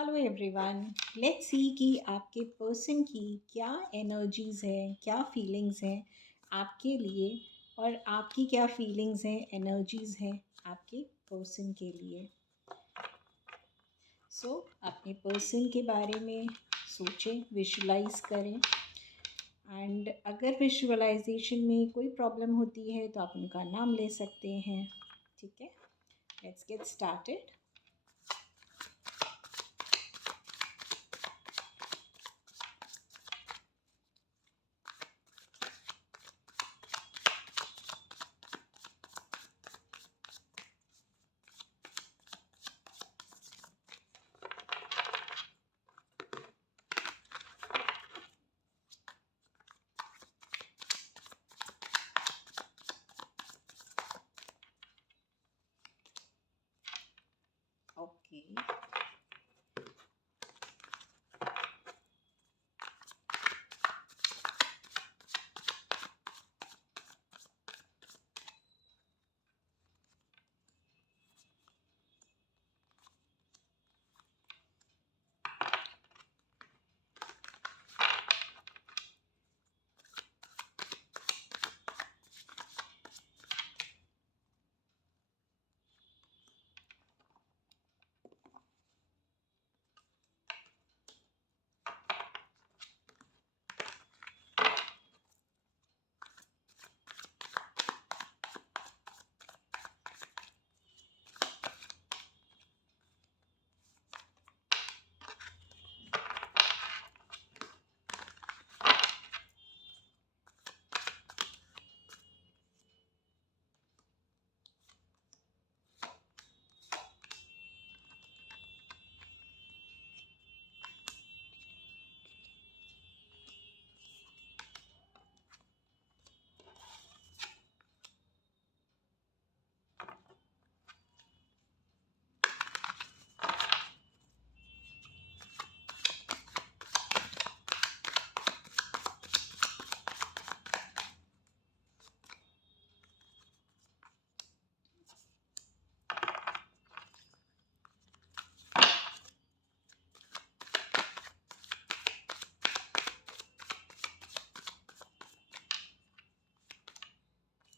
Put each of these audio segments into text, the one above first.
Hello everyone. Let's see कि आपके person की क्या एनर्जीज़ हैं, क्या फीलिंग्स हैं आपके लिए, और आपकी क्या फीलिंग्स हैं, एनर्जीज़ हैं आपके पर्सन के लिए। अपने पर्सन के बारे में सोचें, विजुलाइज करें। एंड अगर विजुअलाइजेशन में कोई प्रॉब्लम होती है तो आप उनका नाम ले सकते हैं। ठीक है, let's get started. Okay,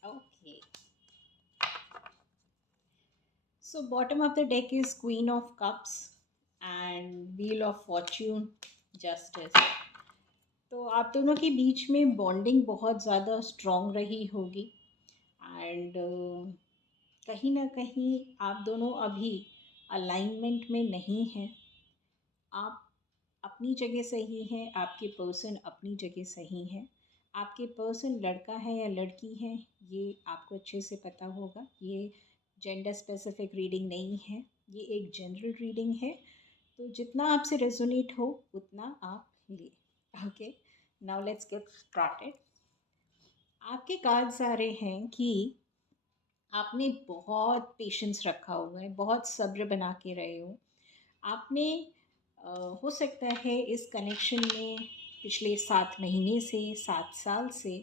okay. So bottom of the deck is Queen of Cups and Wheel of Fortune, Justice. तो आप दोनों के बीच में बॉन्डिंग बहुत ज़्यादा स्ट्रॉन्ग रही होगी। एंड कहीं ना कहीं आप दोनों अभी अलाइनमेंट में नहीं हैं। आप अपनी जगह सही हैं, आपके पर्सन अपनी जगह सही हैं। आपके पर्सन लड़का है या लड़की है ये आपको अच्छे से पता होगा। ये जेंडर स्पेसिफिक रीडिंग नहीं है, ये एक जनरल रीडिंग है। तो जितना आपसे रेजोनेट हो उतना आप ले। Okay, now let's get started. आपके कार्ड्स आ रहे हैं कि आपने बहुत पेशेंस रखा हुआ है, बहुत सब्र बना के रहे हो। आपने हो सकता है इस कनेक्शन में पिछले 7 महीने से 7 साल से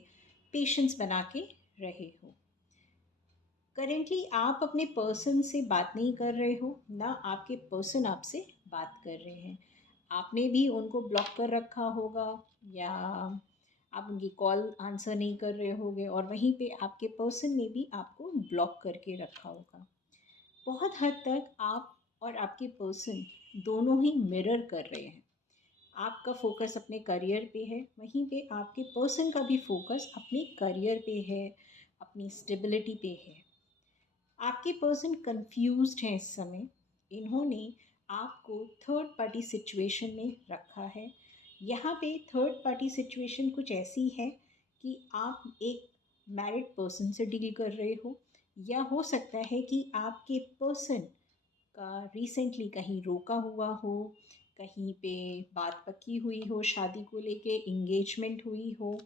पेशेंस बना के रहे हो। करेंटली आप अपने पर्सन से बात नहीं कर रहे हो, ना आपके पर्सन आपसे बात कर रहे हैं। आपने भी उनको ब्लॉक कर रखा होगा, या आप उनकी कॉल आंसर नहीं कर रहे होगे, और वहीं पे आपके पर्सन ने भी आपको ब्लॉक करके रखा होगा। बहुत हद तक आप और आपके पर्सन दोनों ही मिरर कर रहे हैं। आपका फोकस अपने करियर पे है, वहीं पे आपके पर्सन का भी फोकस अपने करियर पे है, अपनी स्टेबिलिटी पे है। आपके पर्सन कंफ्यूज्ड हैं इस समय। इन्होंने आपको थर्ड पार्टी सिचुएशन में रखा है। यहाँ पे थर्ड पार्टी सिचुएशन कुछ ऐसी है कि आप एक मैरिड पर्सन से डील कर रहे हो, या हो सकता है कि आपके पर्सन का रिसेंटली कहीं रोका हुआ हो, कहीं पे बात पक्की हुई हो, शादी को लेके इंगेजमेंट हुई हो।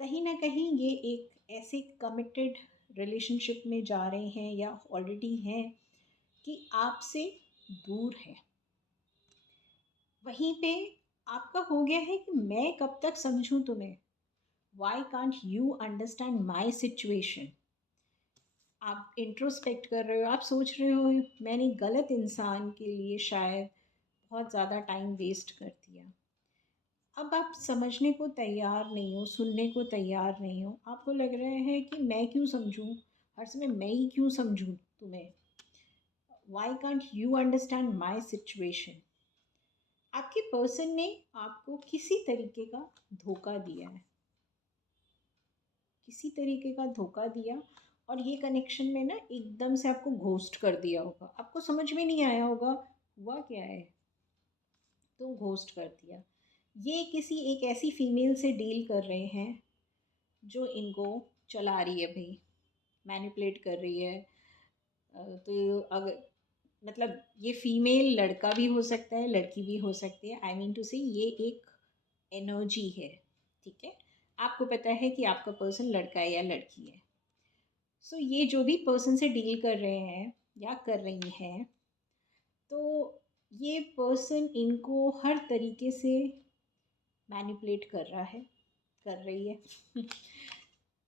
कहीं ना कहीं ये एक ऐसे कमिटेड रिलेशनशिप में जा रहे हैं या ऑलरेडी हैं कि आपसे दूर है। वहीं पे आपका हो गया है कि मैं कब तक समझूं तुम्हें, why can't you understand my situation. आप इंट्रोस्पेक्ट कर रहे हो, आप सोच रहे हो मैंने गलत इंसान के लिए शायद बहुत ज़्यादा टाइम वेस्ट कर दिया। अब आप समझने को तैयार नहीं हो, सुनने को तैयार नहीं हो, आपको लग रहा है कि मैं क्यों समझूं, हर समय मैं ही क्यों समझूं तुम्हें, why can't you understand my situation. आपके पर्सन ने आपको किसी तरीके का धोखा दिया है, किसी तरीके का धोखा दिया, और ये कनेक्शन में ना एकदम से आपको घोस्ट कर दिया होगा, आपको समझ में नहीं आया होगा हुआ क्या है, तो घोस्ट कर दिया। ये किसी एक ऐसी फीमेल से डील कर रहे हैं जो इनको चला रही है भाई, मैनिपुलेट कर रही है। तो अगर मतलब ये फीमेल लड़का भी हो सकता है, लड़की भी हो सकती है, आई मीन टू से ये एक एनर्जी है, ठीक है। आपको पता है कि आपका पर्सन लड़का है या लड़की है। सो ये जो भी पर्सन से डील कर रहे हैं या कर रही हैं, तो ये पर्सन इनको हर तरीके से मैनिपुलेट कर रहा है, कर रही है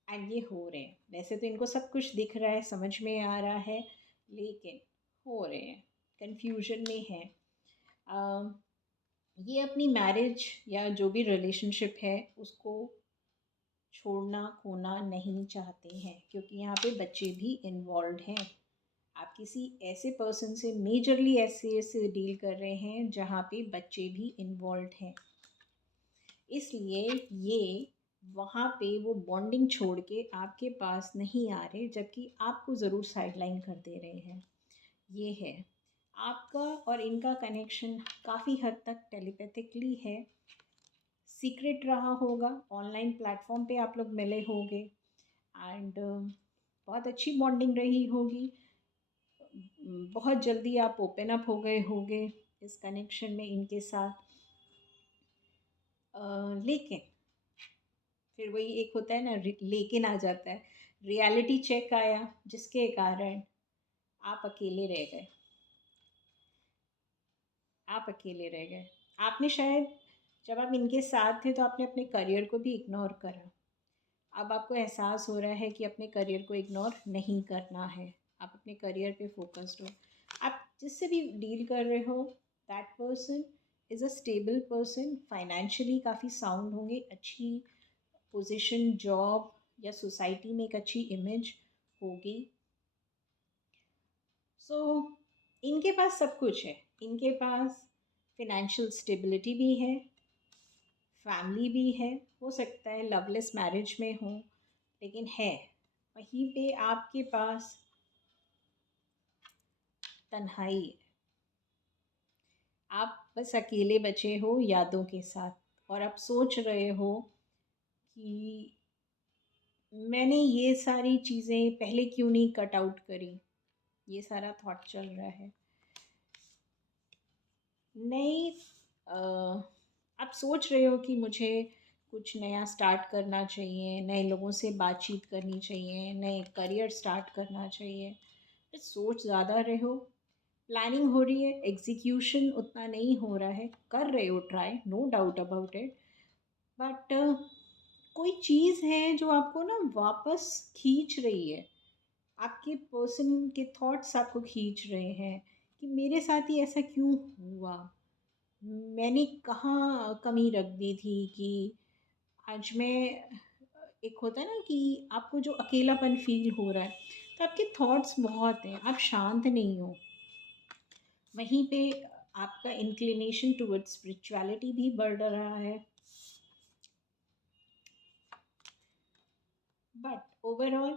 एंड ये हो रहे हैं। वैसे तो इनको सब कुछ दिख रहा है, समझ में आ रहा है, लेकिन हो रहे हैं, कंफ्यूजन में है। ये अपनी मैरिज या जो भी रिलेशनशिप है उसको छोड़ना खोना नहीं चाहते हैं, क्योंकि यहाँ पे बच्चे भी इन्वॉल्व हैं। आप किसी ऐसे पर्सन से मेजरली ऐसे डील कर रहे हैं जहाँ पे बच्चे भी इन्वॉल्व हैं, इसलिए ये वहाँ पे वो बॉन्डिंग छोड़ के आपके पास नहीं आ रहे, जबकि आपको ज़रूर साइडलाइन कर दे रहे हैं। ये है आपका और इनका कनेक्शन, काफ़ी हद तक टेलीपैथिकली है, सीक्रेट रहा होगा, ऑनलाइन प्लेटफॉर्म पे आप लोग मिले होंगे एंड बहुत अच्छी बॉन्डिंग रही होगी। बहुत जल्दी आप ओपन अप हो गए होंगे इस कनेक्शन में इनके साथ। लेकिन फिर वही एक होता है ना, लेकिन आ जाता है, रियलिटी चेक आया जिसके कारण आप अकेले रह गए, आप अकेले रह गए। आपने शायद जब आप इनके साथ थे तो आपने अपने करियर को भी इग्नोर करा। अब आपको एहसास हो रहा है कि अपने करियर को इग्नोर नहीं करना है, आप अपने करियर पे फोकस्ड हो। आप जिससे भी डील कर रहे हो, that person is a stable person, financially काफ़ी साउंड होंगे, अच्छी पोजीशन, जॉब या सोसाइटी में एक अच्छी इमेज होगी। सो इनके पास सब कुछ है, इनके पास फिनेंशियल स्टेबिलिटी भी है, फैमिली भी है, हो सकता है लवलेस मैरिज में हो, लेकिन है। वहीं पे आपके पास तन्हाई है, आप बस अकेले बचे हो यादों के साथ, और आप सोच रहे हो कि मैंने ये सारी चीज़ें पहले क्यों नहीं कट आउट करी, ये सारा थॉट चल रहा है। नहीं, आप सोच रहे हो कि मुझे कुछ नया स्टार्ट करना चाहिए, नए लोगों से बातचीत करनी चाहिए, नए करियर स्टार्ट करना चाहिए, बस सोच ज़्यादा रहे हो। प्लानिंग हो रही है, एग्जीक्यूशन उतना नहीं हो रहा है, कर रहे हो try, no doubt about it, but कोई चीज़ है जो आपको ना वापस खींच रही है, आपके पर्सन के थॉट्स आपको खींच रहे हैं कि मेरे साथ ही ऐसा क्यों हुआ, मैंने कहाँ कमी रख दी थी कि आज मैं, एक होता है ना कि आपको जो अकेलापन फील हो रहा है, तो आपके थॉट्स बहुत हैं, आप शांत नहीं हो। वहीं पे आपका इंक्लिनेशन टुवर्ड्स स्पिरिचुअलिटी भी बढ़ रहा है, बट ओवरऑल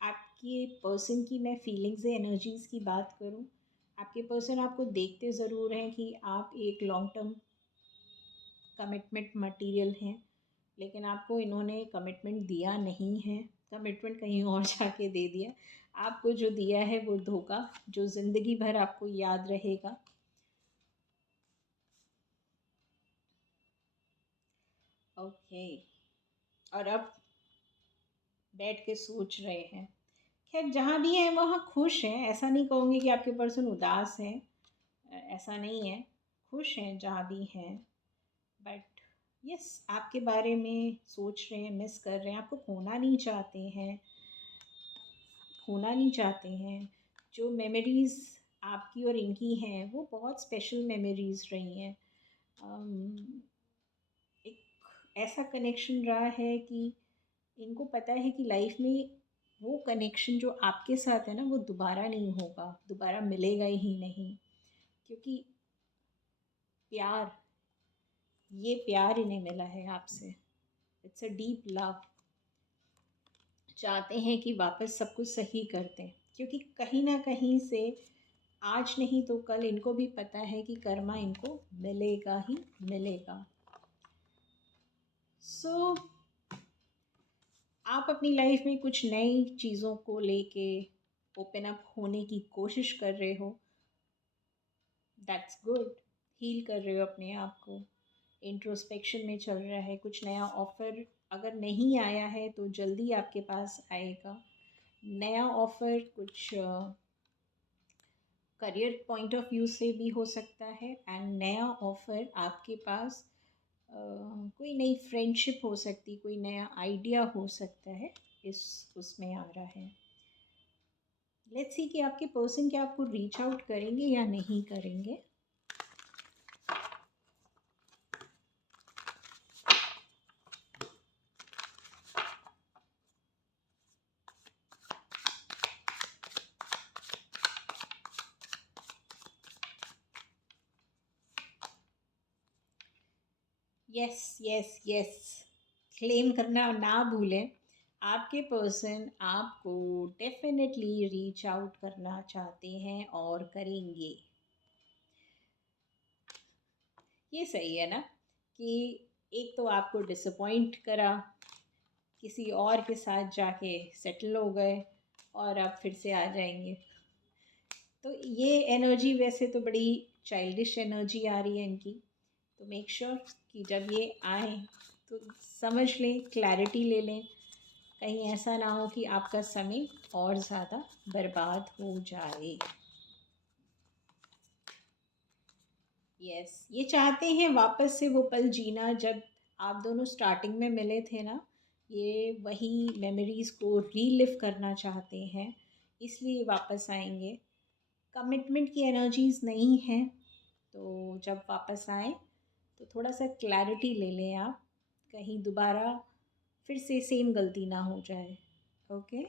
आपके पर्सन की मैं फीलिंग्स एनर्जीज़ की बात करूं, आपके पर्सन आपको देखते ज़रूर हैं कि आप एक लॉन्ग टर्म कमिटमेंट मटेरियल हैं, लेकिन आपको इन्होंने कमिटमेंट दिया नहीं है, कमिटमेंट कहीं और जाके दे दिया। आपको जो दिया है वो धोखा, जो ज़िंदगी भर आपको याद रहेगा। ओके, और अब बैठ के सोच रहे हैं, खैर जहाँ भी हैं वहाँ खुश हैं, ऐसा नहीं कहूँगी कि आपके पर्सन उदास हैं, ऐसा नहीं है, खुश हैं जहाँ भी हैं, बट यस आपके बारे में सोच रहे हैं, मिस कर रहे हैं, आपको खोना नहीं चाहते हैं, खोना नहीं चाहते हैं। जो मेमोरीज़ आपकी और इनकी हैं वो बहुत स्पेशल मेमोरीज रही हैं। एक ऐसा कनेक्शन रहा है कि इनको पता है कि लाइफ में वो कनेक्शन जो आपके साथ है ना वो दोबारा नहीं होगा, दोबारा मिलेगा ही नहीं। क्योंकि प्यार, ये प्यार इन्हें मिला है आपसे। It's a deep love. चाहते हैं कि वापस सब कुछ सही कर दें, क्योंकि कहीं ना कहीं से आज नहीं तो कल इनको भी पता है कि कर्मा इनको मिलेगा ही मिलेगा। सो आप अपनी लाइफ में कुछ नई चीज़ों को लेके ओपन अप होने की कोशिश कर रहे हो। That's good. हील कर रहे हो अपने आप को, इंट्रोस्पेक्शन में चल रहा है। कुछ नया ऑफ़र अगर नहीं आया है तो जल्दी आपके पास आएगा। नया ऑफ़र कुछ करियर पॉइंट ऑफ व्यू से भी हो सकता है, एंड नया ऑफ़र आपके पास कोई नई फ्रेंडशिप हो सकती, कोई नया आइडिया हो सकता है, इस उसमें आ रहा है। लेट्स सी कि आपके पर्सन क्या आपको रीच आउट करेंगे या नहीं करेंगे। यस यस यस, क्लेम करना ना भूलें। आपके पर्सन आपको डेफिनेटली रीच आउट करना चाहते हैं और करेंगे। ये सही है ना कि एक तो आपको डिसअपॉइंट करा, किसी और के साथ जाके सेटल हो गए, और अब फिर से आ जाएंगे। तो ये एनर्जी वैसे तो बड़ी चाइल्डिश एनर्जी आ रही है इनकी। तो मेक श्योर कि जब ये आए तो समझ लें, क्लैरिटी ले लें। कहीं ऐसा ना हो कि आपका समय और ज़्यादा बर्बाद हो जाए। यस, ये चाहते हैं वापस से वो पल जीना जब आप दोनों स्टार्टिंग में मिले थे ना। ये वही मेमोरीज़ को रीलिव करना चाहते हैं, इसलिए वापस आएंगे। कमिटमेंट की एनर्जीज नहीं है, तो जब वापस आए तो थोड़ा सा क्लैरिटी ले लें आप, कहीं दोबारा फिर से सेम गलती ना हो जाए। ओके।